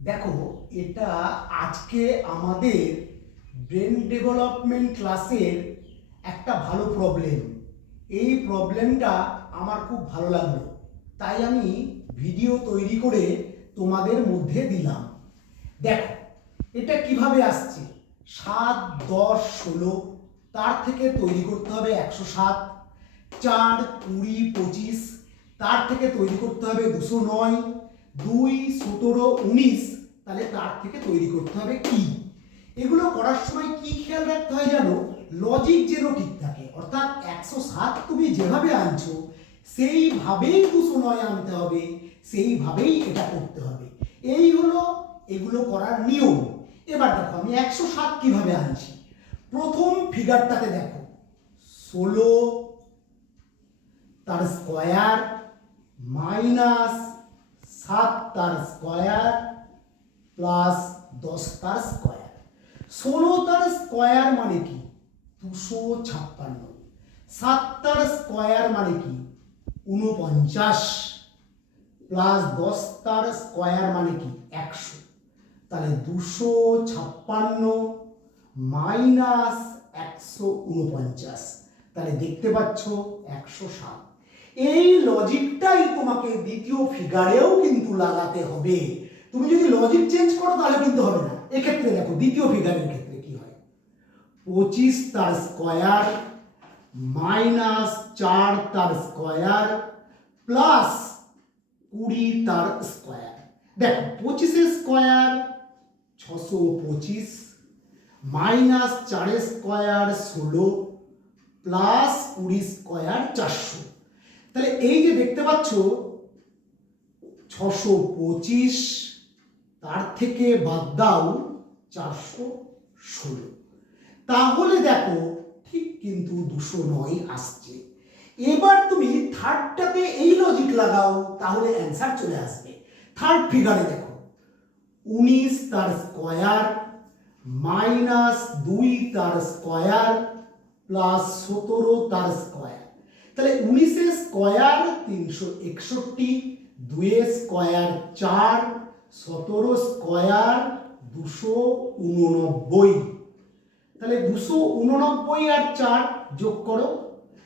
দেখো, এটা আজকে আমাদের ব্রেন ডেভেলপমেন্ট ক্লাসের একটা ভালো প্রবলেম এই প্রবলেমটা আমার খুব ভালো লাগল। তাই আমি ভিডিও তৈরি করে তোমাদের মধ্যে দিলাম। দেখো, এটা কীভাবে আসছে? সাত, দশ, ষোলো, তার থেকে তৈরি করতে হবে একশো সাত, চার, কুড়ি, পঁচিশ, তার থেকে তৈরি করতে হবে দুশো নয় দুই সতেরো উনিশ, তাহলে তার থেকে তৈরি করতে হবে কি? এগুলো করার সময় কি খেয়াল রাখতে হয় জানো? লজিক যেন ঠিক থাকে, অর্থাৎ একশো সাত তুমি যেভাবে আনছো, সেইভাবেই দুশো নয় আনতে হবে, সেইভাবেই এটা করতে হবে। এই হলো এগুলো করার নিয়ম। এবার দেখো, আমি একশো সাত কীভাবে আনছি? প্রথম ফিগারটাতে দেখো, ষোলো, তার স্কোয়ার মাইনাস সাত তার স্কোয়ার প্লাস দশ তার স্কোয়ার। ষোলো তার স্কোয়ার মানে কি? দুশো ছাপ্পান্ন। সাত তার স্কোয়ার মানে কি? উনপঞ্চাশ প্লাস দশ তার স্কোয়ার মানে কি? একশো। তাহলে দুশো ছাপ্পান্ন মাইনাস একশো উনপঞ্চাশ তাহলে দেখতে পাচ্ছ একশো সাত। এই লজিকটাই তোমাকে দ্বিতীয় ফিগারেও কিন্তু লাগাতে হবে। তুমি যদি লজিক চেঞ্জ করো, তাহলে কিন্তু হবে না। এক্ষেত্রে দেখো, দ্বিতীয় ফিগারের ক্ষেত্রে কি হয়? পঁচিশ তার স্কোয়ার মাইনাস চার তার স্কোয়ার প্লাস কুড়ি তার স্কোয়ার দেখো, পঁচিশের স্কোয়ার ছশো পঁচিশ মাইনাস চারের স্কোয়ার ষোলো প্লাস কুড়ি স্কোয়ার চারশো। তাহলে এই যে দেখতে পাচ্ছ, ছশো পঁচিশ, তার থেকে বাদ দাও চারশো ষোলো। তাহলে দেখো, ঠিক কিন্তু দুশো নয় আসছে। এবার তুমি থার্ডটাতে এই লজিক লাগাও, তাহলে অ্যান্সার চলে আসবে। থার্ড ফিগারে দেখো, উনিশ তার স্কোয়ার মাইনাস দুই তার স্কোয়ার প্লাস সতেরো তার স্কোয়ার তাহলে উনিশের স্কোয়ার তিনশো একষট্টি দুয়ের স্কোয়ার চার, সতেরো স্কোয়ার দুশো উননব্বই। তাহলে দুশো উননব্বই আর চার যোগ করো,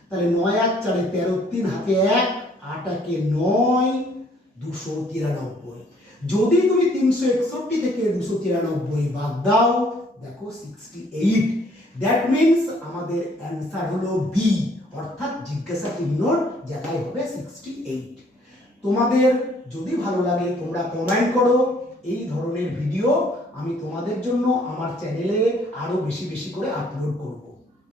তাহলে নয় আর চারে তেরো তিন হাতে এক, আট একে নয়, দুশো তিরানব্বই। যদি তুমি তিনশো একষট্টি থেকে দুশো তিরানব্বই বাদ দাও, দেখো সিক্সটি এইট দ্যাট মিনস আমাদের অ্যান্সার হলো বি অর্থাৎ জিজ্ঞাসা চিহ্নর জায়গায় হবে সিক্সটি এইট তোমাদের যদি ভালো লাগে, তোমরা কমেন্ট করো। এই ধরনের ভিডিও আমি তোমাদের জন্য আমার চ্যানেলে আরও বেশি বেশি করে আপলোড করব।